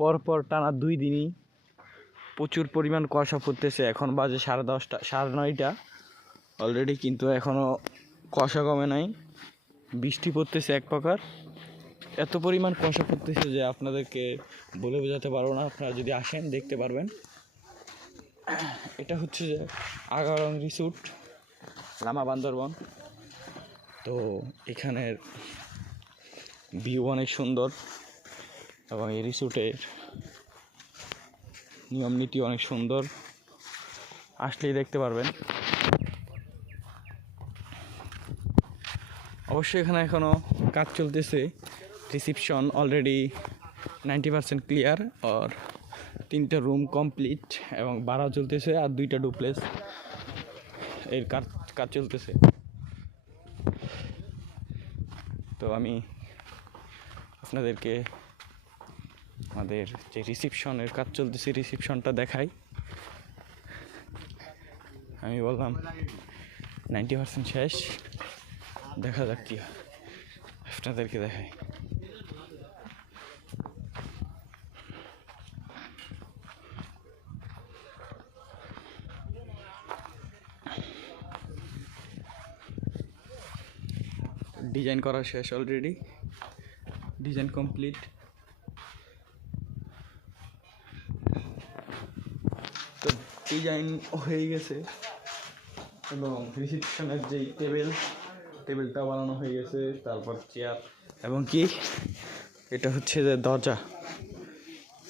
পরপর টানা 2 দিনই প্রচুর পরিমাণ কুয়াশা পড়তেছে। এখন বাজে 10:30 9:30 অলরেডি, কিন্তু এখনও কুয়াশা কমে নাই, বৃষ্টি পড়তেছে এক প্রকার। এত পরিমাণ কুয়াশা পড়তেছে যে আপনাদেরকে বলে বোঝাতে পারবো না। আপনারা যদি আসেন দেখতে পারবেন। এটা হচ্ছে যে আগারং রিসোর্ট, লামা বান্দরবন। তো এখানের ভিউ অনেক সুন্দর এবং এই রিসোর্টের নিয়ম নীতি অনেক সুন্দর, আসলেই দেখতে পারবেন। অবশ্যই এখানে এখনও কাজ চলতেছে। রিসিপশন অলরেডি 90% ক্লিয়ার, আর 3টা রুম কমপ্লিট এবং ভাড়া চলতেছে, আর 2টা ডুপ্লেক্স এর কাজ চলতেছে। তো আমি আপনাদেরকে আমাদের যে রিসিপশনের কাজ চলতেছে রিসিপশনটা দেখাই। আমি বললাম 90% শেষ, দেখা যাক কি হয়, আপনাদেরকে দেখাই। ডিজাইন করা শেষ অলরেডি, ডিজাইন কমপ্লিট। তো ডিজাইন হয়ে গেছে এবং রিসিপশনের যেই টেবিলটা বানানো হয়ে গেছে, তারপর চেয়ার এবং কি এটা হচ্ছে যে দরজা,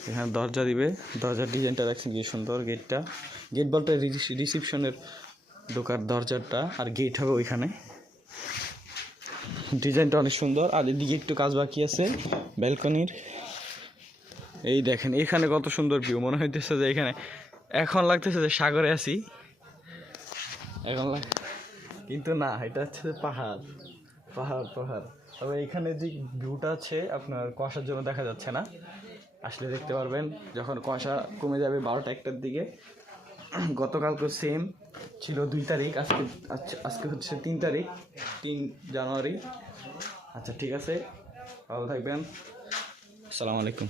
এখানে দরজা দিবে। দরজার ডিজাইনটা দেখছেন কি সুন্দর, গেট বলতে রিসিপশনের ঢোকার দরজাটা, আর গেট হবে ওইখানে। ডিজাইনটা অনেক সুন্দর। আর এদিকে একটু কাজ বাকি আছে ব্যালকনির। এই দেখেন এখানে কত সুন্দর ভিউ, মনে হইতেছে যে এখানে এখন লাগতেছে যে সাগরে আছি এখন, কিন্তু না, এটা হচ্ছে পাহাড় পাহাড় পাহাড়। তবে এখানে যে ভিউটা আছে আপনার কুয়াশার জন্য দেখা যাচ্ছে না, আসলে দেখতে পারবেন যখন কুয়াশা কমে যাবে 12টা 1টার দিকে। গতকালকে সেম ছিল 2 তারিখ, আজকে হচ্ছে 3 তারিখ, 3 জানুয়ারি। আচ্ছা ঠিক আছে, ভালো থাকবেন, আসসালামু আলাইকুম।